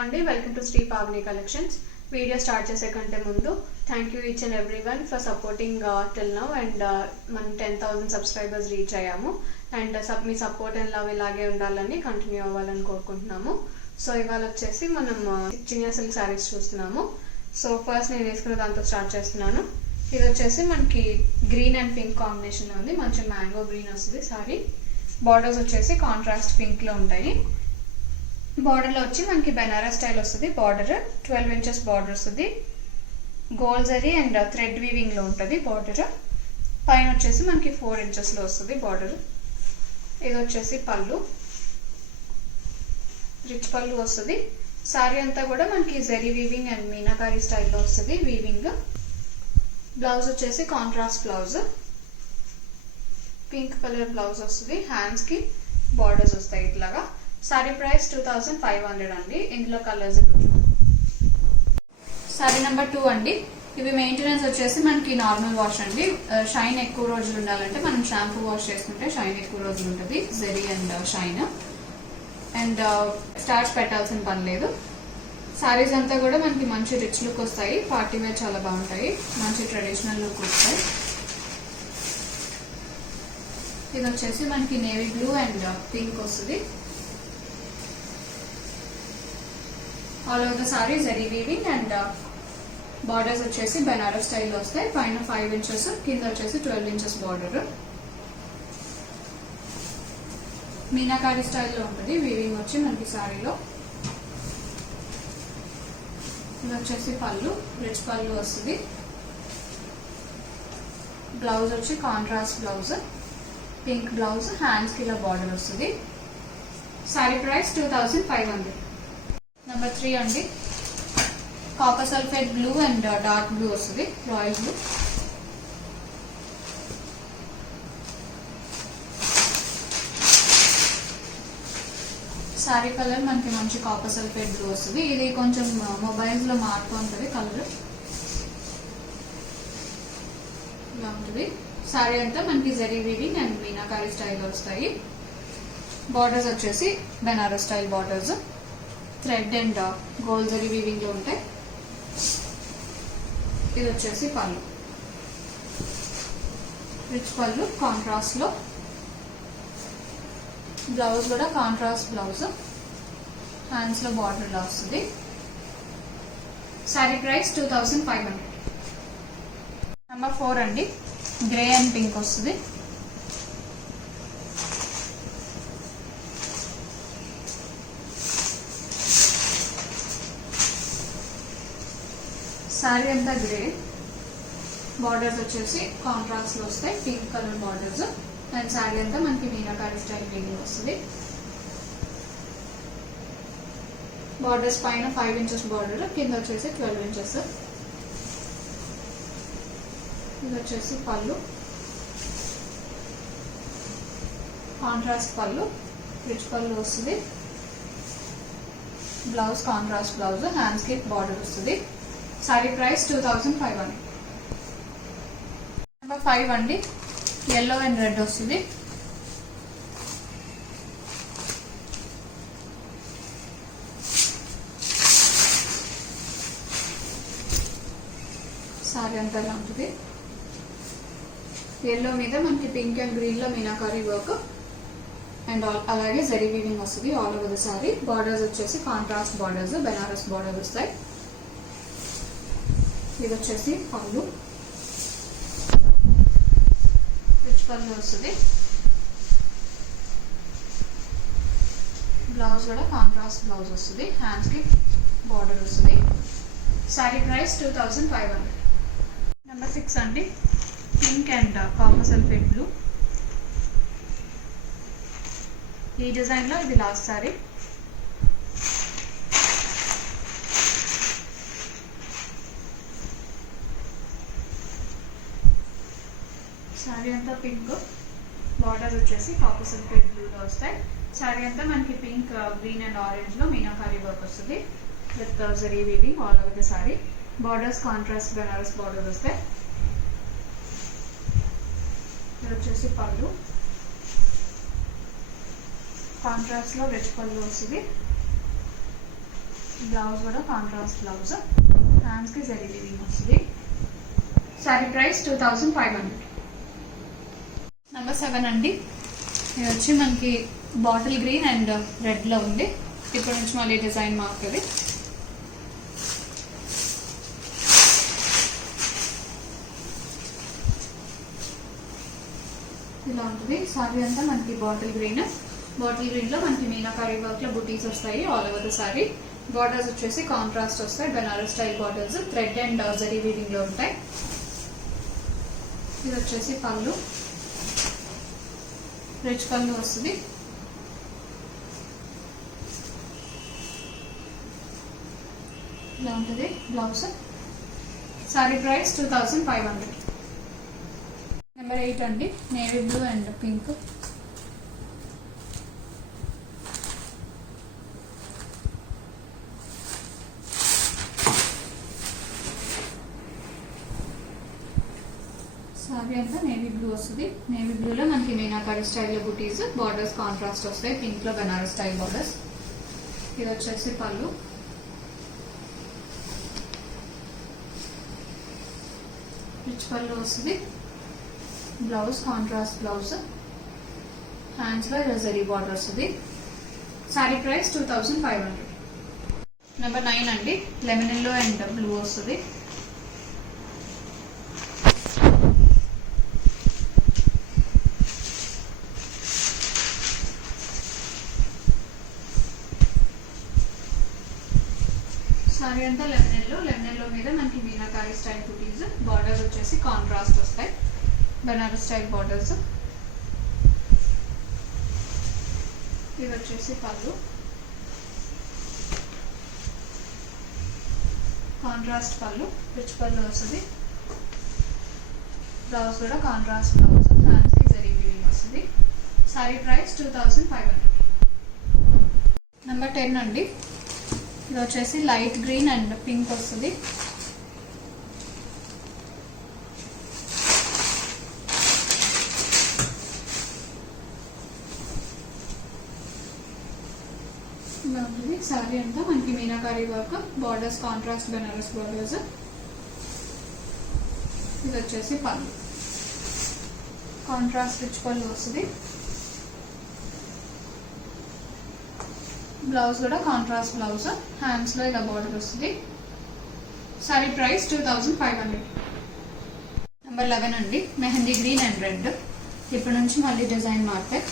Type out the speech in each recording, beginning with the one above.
అండి welcome to Sri Pavani collections. Video start చేసే కంటే ముందు thank you each and everyone for supporting till now and మనం 10,000 subscribers reach అయ్యాము అండ్ మీ సపోర్ట్ అండ్ లవ్ ఇలాగే ఉండాలని కంటిన్యూ అవ్వాలని కోరుకుంటున్నాము. సో ఇవాళ వచ్చేసి మనం చినియా సిల్క్ శారీస్ చూస్తున్నాము. సో ఫస్ట్ నేను వేసుకున్న దాంతో స్టార్ట్ చేస్తున్నాను. ఇది వచ్చేసి మనకి గ్రీన్ అండ్ పింక్ కాంబినేషన్లో ఉంది. మంచి మ్యాంగో గ్రీన్ వస్తుంది సారీ. బార్డర్స్ వచ్చేసి కాంట్రాస్ట్ పింక్లో ఉంటాయి. బార్డర్లో వచ్చి మనకి బెనారస్ స్టైల్ వస్తుంది. బార్డర్ 12 ఇంచెస్ బార్డర్ వస్తుంది. గోల్డ్ జరీ అండ్ థ్రెడ్ వీవింగ్లో ఉంటుంది బార్డర్. పైన వచ్చేసి మనకి 4 ఇంచెస్లో వస్తుంది బార్డర్. ఇది వచ్చేసి పళ్ళు, రిచ్ పళ్ళు వస్తుంది. శారీ అంతా కూడా మనకి జరీ వీవింగ్ అండ్ మీనాకారి స్టైల్లో వస్తుంది వీవింగ్. బ్లౌజ్ వచ్చేసి contrast blouse, pink colour blouse వస్తుంది. హ్యాండ్స్కి బార్డర్స్ వస్తాయి ఇట్లాగా. సారీ ప్రైస్ 2500 అండి. ఇందులో కలర్స్ ఇప్పుడు సారీ నెంబర్ 2 అండి. ఇవి మెయింటెనెన్స్ వచ్చేసి మనకి నార్మల్ వాష్ అండి. షైన్ ఎక్కువ రోజులు ఉండాలంటే మనం షాంపూ వాష్ చేసుకుంటే షైన్ ఎక్కువ రోజులు ఉంటుంది. Zari and shine and starch పెట్టాల్సిన పని లేదు. సారీస్ అంతా కూడా మనకి మంచి రిచ్ లుక్ వస్తాయి. పార్టీ వేర్ చాలా బాగుంటాయి. మంచి ట్రెడిషనల్ లుక్ వస్తాయి. ఇది వచ్చేసి మనకి నేవీ బ్లూ అండ్ పింక్ వస్తుంది. All over the sari zari weaving and borders వచ్చేసి బెనారస్ స్టైల్లో వస్తాయి. పైన 5 ఇంచెస్, కింద వచ్చేసి 12 ఇంచెస్ బార్డర్. మీనాకారి స్టైల్లో ఉంటుంది వీవింగ్ వచ్చి మనకి సారీలో. ఇది వచ్చేసి పళ్ళు, రిచ్ పళ్ళు వస్తుంది. బ్లౌజ్ వచ్చి కాంట్రాస్ట్ బ్లౌజ్, పింక్ బ్లౌజ్. హ్యాండ్స్కి ఇలా బార్డర్ వస్తుంది. సారీ ప్రైస్ 2500. నెంబర్ 3 అండి. Copper sulphate blue and dark blue వస్తుంది, రాయల్ బ్లూ. సారీ కలర్ మనకి మంచి కాపర్ సల్ఫేట్ బ్లూ వస్తుంది. ఇది కొంచెం మొబైల్స్ లో మార్పు ఉంటుంది కలర్ ఇలా ఉంటుంది. సారీ అంతా మనకి zari weaving and meenakari style వస్తాయి. బార్డర్స్ వచ్చేసి Banaras style borders, thread and gold zari weaving లో ఉంటాయి. ఇది వచ్చేసి పళ్ళు, రిచ్ పళ్ళు కాంట్రాస్ట్ లో. బ్లౌజ్ కూడా కాంట్రాస్ట్ బ్లౌజ్, హ్యాండ్స్ లో బార్డర్ ఇలా వస్తుంది. సారీ ప్రైస్ 2500. నెంబర్ 4 అండి. గ్రే అండ్ పింక్ వస్తుంది. సారీ అంతా గ్రే, బార్డర్స్ వచ్చేసి కాంట్రాస్ట్ లో వస్తాయి, pink colour borders. And sorry అంతా మనకి మీనాకారి స్టైల్ వీవింగ్ వస్తుంది. బార్డర్స్ పైన 5 ఇంచెస్ బార్డర్, కింద వచ్చేసి 12 ఇంచెస్. ఇది వచ్చేసి పళ్ళు, కాంట్రాస్ట్ పళ్ళు, రిచ్ పళ్ళు వస్తుంది. బ్లౌజ్ కాంట్రాస్ట్ బ్లౌజ్, హ్యాండ్స్ కి బార్డర్ వస్తుంది. సారీ ప్రైస్ 2500. నెంబర్ 5 అండి. ఎల్లో అండ్ రెడ్ వస్తుంది. సారీ అంతా ఇలా ఉంటుంది. ఎల్లో మీద మనకి పింక్ అండ్ గ్రీన్ లో మీనాకారి వర్క్ అండ్ అలాగే జరీ వీవింగ్ వస్తుంది all over the sari. Borders వచ్చేసి కాంట్రాస్ట్ బార్డర్స్, బెనారస్ బార్డర్స్ వస్తాయి. ఇది వచ్చేసి పళ్ళు, రిచ్ పళ్ళు వస్తుంది. బ్లౌజ్ కూడా కాంట్రాస్ట్ బ్లౌజ్ వస్తుంది, హ్యాండ్స్కి బార్డర్ వస్తుంది. సారీ ప్రైస్ 2500. నెంబర్ 6 అండి. Pink and copper sulphate blue. ఈ డిజైన్లో ఇది లాస్ట్ సారీ. సారీ అంతా పింక్, బార్డర్స్ వచ్చేసి కాపర్ సల్ఫేట్ బ్లూలో వస్తాయి. సారీ అంతా మనకి పింక్, గ్రీన్ అండ్ ఆరెంజ్ లో మీనాకారి వర్క్ వస్తుంది with zari weaving all over the sari. Borders contrast Banaras borders వస్తాయి. ఇది వచ్చేసి పళ్ళు, కాంట్రాస్ట్ లో రిచ్ పళ్ళు వస్తుంది. బ్లౌజ్ కూడా కాంట్రాస్ట్ బ్లౌజ్, హ్యాండ్స్కి జరీ వీవింగ్ వస్తుంది. సారీ ప్రైస్ 2500. నెంబర్ 7 అండి. ఇది వచ్చి మనకి బాటిల్ గ్రీన్ అండ్ రెడ్లో ఉంది. ఇక్కడ నుంచి మళ్ళీ డిజైన్ మారుతుంది. ఇలా ఉంటుంది. సారీ అంతా మనకి బాటిల్ గ్రీన్ లో మనకి మీనాకారి వర్క్ లో బుటీస్ వస్తాయి all over the sari. Borders వచ్చేసి కాంట్రాస్ట్ వస్తాయి, Banaras style borders thread and zari weaving లో ఉంటాయి. ఇది వచ్చేసి పళ్ళు, రిచ్ పళ్ళు వస్తుంది. ఇలా ఉంటుంది బ్లౌజ్. Sorry price 2500. నెంబర్ 8 అండి. Navy blue and pink. Sorry అంతా నేవీ బ్లూ వస్తుంది. నేవీ బ్లూలో మనకి మీనాకారి స్టైల్లో బుటీస్, బార్డర్స్ కాంట్రాస్ట్ వస్తాయి. పింక్లో బెనారస్ స్టైల్ బార్డర్స్. ఇది వచ్చేసి పళ్ళు, రిచ్ పళ్ళు వస్తుంది. బ్లౌజ్ కాంట్రాస్ట్ బ్లౌజ్, హ్యాండ్స్లో ఇలా జరీ బార్డర్ వస్తుంది. సారీ ప్రైస్ 2500. నెంబర్ 9 అండి. లెమన్ ఎల్లో అండ్ బ్లూ వస్తుంది. సారీ అంతా లెమన్ ఎల్లో మీద మనకి మీనాకారి స్టైల్ బుటీస్, బార్డర్స్ వచ్చేసి కాంట్రాస్ట్ వస్తాయి, బెనారస్ స్టైల్ బార్డర్స్. ఇది వచ్చేసి పళ్ళు, కాంట్రాస్ట్ పళ్ళు, రిచ్ పళ్ళు వస్తుంది. బ్లౌజ్ కూడా కాంట్రాస్ట్ బ్లౌజ్, హ్యాండ్స్కి జరీ వీవింగ్ వస్తుంది. సారీ ప్రైస్ 2500. నెంబర్ 10 అండి. ఇది వచ్చేసి లైట్ గ్రీన్ అండ్ పింక్ వస్తుంది. ఇలా ఉంటుంది. సారీ అంతా మనకి meenakari work, borders contrast Banaras borders. ఇది వచ్చేసి పళ్ళు, కాంట్రాస్ట్ రిచ్ పళ్ళు వస్తుంది. బ్లౌజ్ కూడా కాంట్రాస్ట్ బ్లౌజ్, హ్యాండ్స్లో ఇలా బార్డర్ వస్తుంది. సారీ ప్రైస్ 2500. నెంబర్ 11 అండి. Mehndi green and red. ఇప్పటి నుంచి మళ్ళీ డిజైన్ మారుతాయి.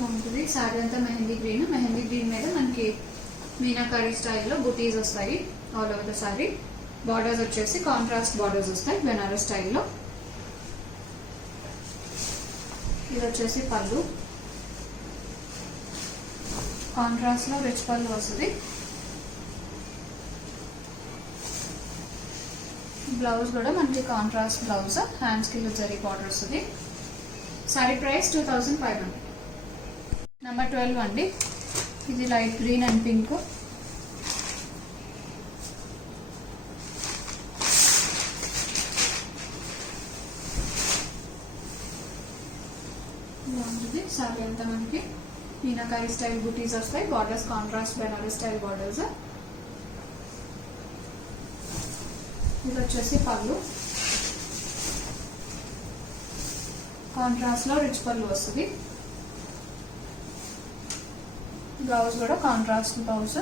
బాగుంటుంది. సారీ అంతా మెహందీ గ్రీన్ మీద మనకి మీనాకారి స్టైల్లో బుటీస్ వస్తాయి all over the sari. Borders వచ్చేసి కాంట్రాస్ట్ బార్డర్స్ వస్తాయి బెనారస్ స్టైల్లో. ఇది వచ్చేసి పళ్ళు, కాంట్రాస్ట్లో రిచ్ పళ్ళు వస్తుంది. బ్లౌజ్ కూడా మనకి కాంట్రాస్ట్ బ్లౌజ్, హ్యాండ్స్కి జరీ బార్డర్ వస్తుంది. సారీ ప్రైస్ 2500. నెంబర్ 12 అండి. ఇది లైట్ గ్రీన్ అండ్ పింక్. బాగుంటుంది. సారీ అంతా మనకి మీనాకారి స్టైల్ బుటీస్ వస్తాయి, borders contrast Banaras style borders. ఇది వచ్చేసి పళ్ళు, కాంట్రాస్ట్లో రిచ్ పళ్ళు వస్తుంది. బ్లౌజ్ కూడా కాంట్రాస్ట్ బ్లౌజ్,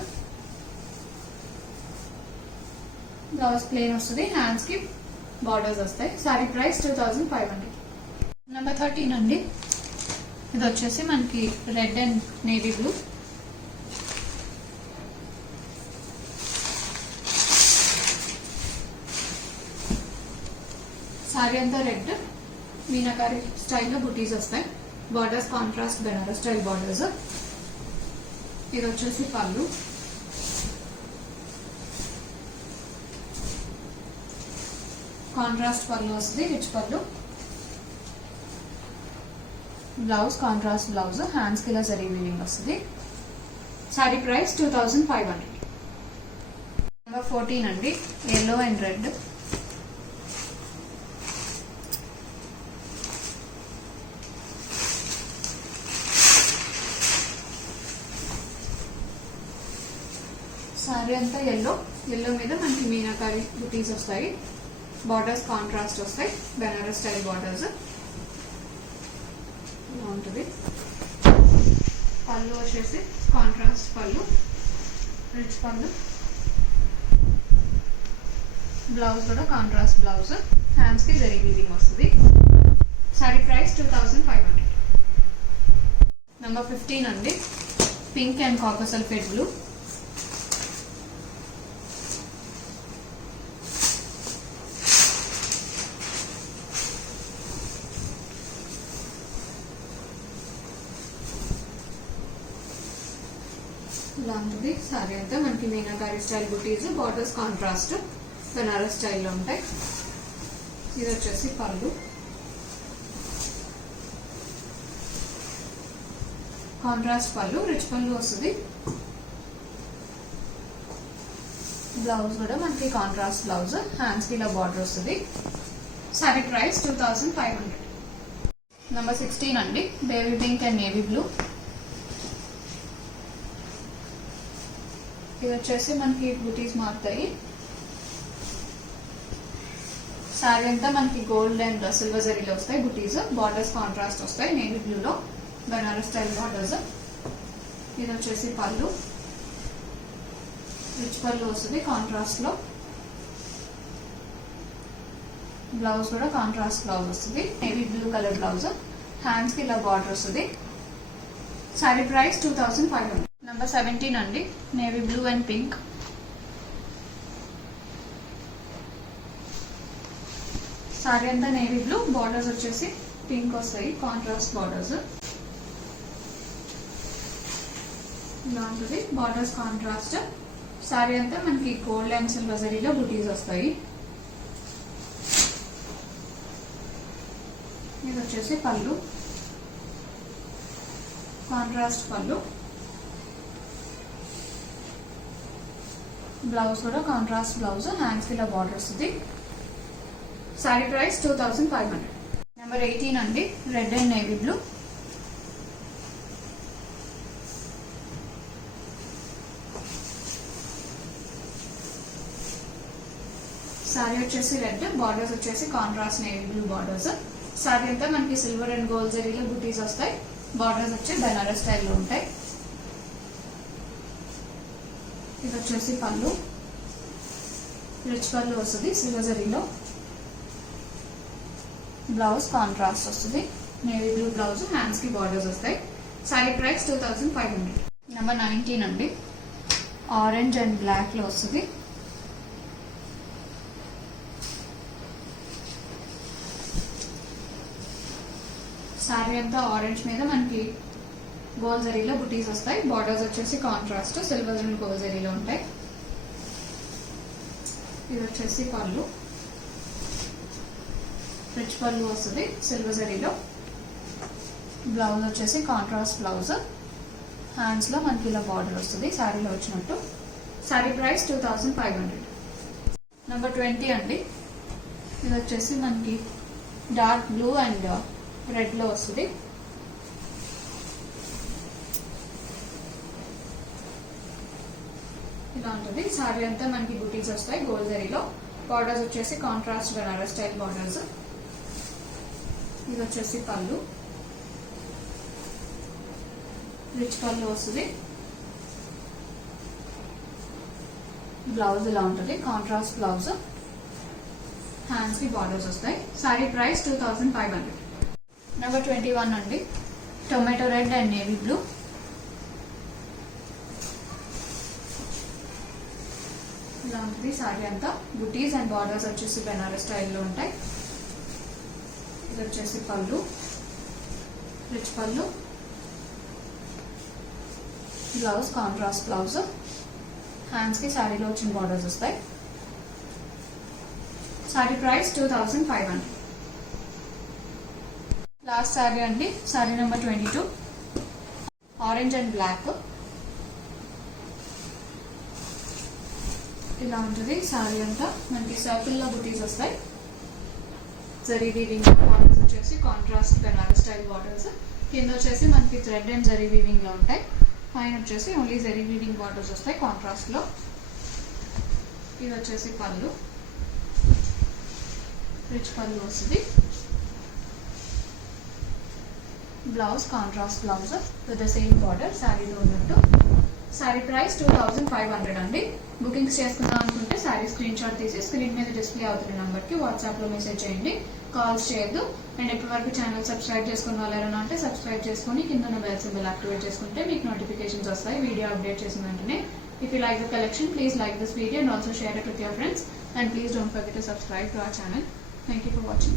బ్లౌజ్ ప్లెయిన్ వస్తుంది, హ్యాండ్స్కి బార్డర్స్ వస్తాయి. సారీ ప్రైస్ 2500. నెంబర్ 13 అండి. ఇది వచ్చేసి మనకి red and navy blue. Sari అంతా రెడ్, మీనాకారి స్టైల్లో బుటీస్ వస్తాయి, borders contrast Banaras style borders. ఇది వచ్చేసి పళ్ళు, కాంట్రాస్ట్ పళ్ళు వస్తుంది, రిచ్ పళ్ళు. బ్లౌజ్ కాంట్రాస్ట్ బ్లౌజ్, హ్యాండ్స్కి ఇలా జరీ వీవింగ్ వస్తుంది. సారీ ప్రైస్ 2500. నెంబర్ 14 అండి, ఎల్లో అండ్ రెడ్. సారీ అంతా ఎల్లో మీద మనకి మీనాకారి బుటీస్ వస్తాయి. బార్డర్స్ కాంట్రాస్ట్ వస్తాయి, బెనారస్ స్టైల్ బార్డర్స్ ఇలా ఉంటుంది. పళ్ళు వచ్చేసి కాంట్రాస్ట్ పళ్ళు, రిచ్ పళ్ళు. బ్లౌజ్ కూడా కాంట్రాస్ట్ బ్లౌజ్, హ్యాండ్స్ కి జరీ వీవింగ్ వస్తుంది. సారీ ప్రైస్ 2500. నెంబర్ 15 అండి, pink and copper sulphate blue. ఇలా ఉంటుంది సారీ అంతా. మనకి మీనాకారి స్టైల్ బుటీస్, బార్డర్స్ కాంట్రాస్ట్ బెనారస్ స్టైల్లో ఉంటాయి. ఇది వచ్చేసి పళ్ళు, కాంట్రాస్ట్ పళ్ళు, రిచ్ పళ్ళు వస్తుంది. బ్లౌజ్ కూడా మనకి కాంట్రాస్ట్ బ్లౌజ్, హ్యాండ్స్ కి ఇలా బార్డర్ వస్తుంది. సారీ ప్రైస్ 2500. నెంబర్ 16 అండి, baby pink and navy blue. ఇది వచ్చేసి మనకి బుటీస్ మారుతాయి. సారీ అంతా మనకి గోల్డ్ అండ్ సిల్వర్ జరీలో వస్తాయి బుటీస్, బార్డర్స్ కాంట్రాస్ట్ వస్తాయి నేవీ బ్లూలో, బెనారస్ స్టైల్ బార్డర్స్. ఇది వచ్చేసి పళ్ళు, రిచ్ పళ్ళు వస్తుంది కాంట్రాస్ట్ లో. బ్లౌజ్ కూడా కాంట్రాస్ట్ బ్లౌజ్ వస్తుంది, navy blue colour blouse, hands కి ఇలా బార్డర్ వస్తుంది. సారీ ప్రైస్ 2500. నెంబర్ 17 అండి, navy blue and pink. Sorry అంతా నేవీ బ్లూ, బార్డర్స్ వచ్చేసి పింక్ వస్తాయి, కాంట్రాస్ట్ బార్డర్స్. ఇలా ఉంటుంది, బార్డర్స్ కాంట్రాస్ట్. సారీ అంతా మనకి గోల్డ్ అండ్ సిల్వర్ జరీలో బుటీస్ వస్తాయి. ఇది వచ్చేసి పళ్ళు, కాంట్రాస్ట్ పళ్ళు. బ్లౌజ్ కూడా కాంట్రాస్ట్ బ్లౌజ్, హ్యాండ్స్ కి ఇలా బార్డర్ వస్తుంది. సారీ ప్రైస్ 2500. నెంబర్ 18 అండి, red and navy blue. Sorry వచ్చేసి రెడ్, బార్డర్స్ వచ్చేసి contrast navy blue borders. Sorry అంతా మనకి సిల్వర్ అండ్ గోల్డ్ జరీలో బుటీస్ వస్తాయి, బార్డర్స్ వచ్చి బెనారస్ స్టైల్లో ఉంటాయి. ఇది వచ్చేసి పళ్ళు, రిచ్ పళ్ళు వస్తుంది సిల్వర్ జరీలో. బ్లౌజ్ కాంట్రాస్ట్ వస్తుంది, నేవీ బ్లూ బ్లౌజ్, హ్యాండ్స్ కి బార్డర్స్ వస్తాయి. సారీ ప్రైస్ 2500. నెంబర్ 19 అండి, ఆరెంజ్ అండ్ బ్లాక్ లో వస్తుంది. సారీ అంతా ఆరెంజ్ మీద మనకి గోల్డ్ జరీలో బుటీస్ వస్తాయి, బార్డర్స్ వచ్చేసి కాంట్రాస్ట్ సిల్వర్ అండ్ గోల్డ్ జరీలో ఉంటాయి. ఇది వచ్చేసి పళ్ళు, రిచ్ పళ్ళు వస్తుంది సిల్వర్ జరీలో. బ్లౌజ్ వచ్చేసి కాంట్రాస్ట్ బ్లౌజ్, హ్యాండ్స్ లో మనకి ఇలా బార్డర్ వస్తుంది శారీలో వచ్చినట్టు. Sorry price 2500. నెంబర్ 20 అండి, ఇది వచ్చేసి మనకి డార్క్ బ్లూ అండ్ రెడ్ లో వస్తుంది. ఇలా ఉంటుంది సారీ అంతా మనకి బుటీస్ వస్తాయి గోల్డ్ జరీలో. బార్డర్స్ వచ్చేసి కాంట్రాస్ట్ బెనారస్ స్టైల్ బార్డర్స్. ఇది వచ్చేసి పళ్ళు, రిచ్ పళ్ళు వస్తుంది. బ్లౌజ్ ఇలా ఉంటుంది కాంట్రాస్ట్ బ్లౌజ్, హ్యాండ్స్ కి బార్డర్స్ వస్తాయి. సారీ ప్రైస్ 2500. నెంబర్ 21 అండి, tomato red and navy blue. ఇలా ఉంటుంది సారీ అంతా. బుటీస్ అండ్ బార్డర్స్ వచ్చేసి బెనారస్ స్టైల్లో ఉంటాయి. ఇది వచ్చేసి పళ్ళు, రిచ్ పళ్ళు. బ్లౌజ్ కాంట్రాస్ట్ బ్లౌజ్, హ్యాండ్స్ కి శారీలో వచ్చిన బార్డర్స్ వస్తాయి. సారీ ప్రైస్ 2500. లాస్ట్ సారీ అండి, sari number 22, orange and black. ఇలా ఉంటుంది శారీ అంతా. మనకి సర్కిల్లో బుటీస్ వస్తాయి. జరీ వీవింగ్ బార్డర్స్ వచ్చేసి కాంట్రాస్ట్ బెనారస్ స్టైల్ బార్డర్స్. కింద వచ్చేసి మనకి థ్రెడ్ అండ్ జరీ వీవింగ్ లో ఉంటాయి. పైన వచ్చేసి ఓన్లీ జరీ వీవింగ్ బార్డర్స్ వస్తాయి కాంట్రాస్ట్ లో. ఇది వచ్చేసి పళ్ళు, రిచ్ పళ్ళు వస్తుంది. Blouse contrast blouse with the same border శారీలో ఉన్నట్టు. శారీ ప్రైస్ 2500 అండి. బుకింగ్స్ చేసుకుందాం అనుకుంటే శారీ స్క్రీన్ షాట్ తీసి స్క్రీన్ మీద డిస్ప్లే అవుతున్న నెంబర్కి వాట్సాప్లో మెసేజ్ చేయండి. కాల్స్ చేయొద్దు. అండ్ ఇప్పటి వరకు ఛానల్ సబ్స్క్రైబ్ చేసుకున్న వాళ్ళు ఎవరైనా అంటే సబ్స్క్రైబ్ చేసుకుని కింద బెల్ సింబల్ యాక్టివేట్ చేసుకుంటే మీకు నోటిఫికేషన్స్ వస్తాయి వీడియో అప్డేట్ చేసిన వెంటనే. If you like the collection, please like this video and also share it with your friends. And please don't forget to subscribe to our channel. Thank you for watching.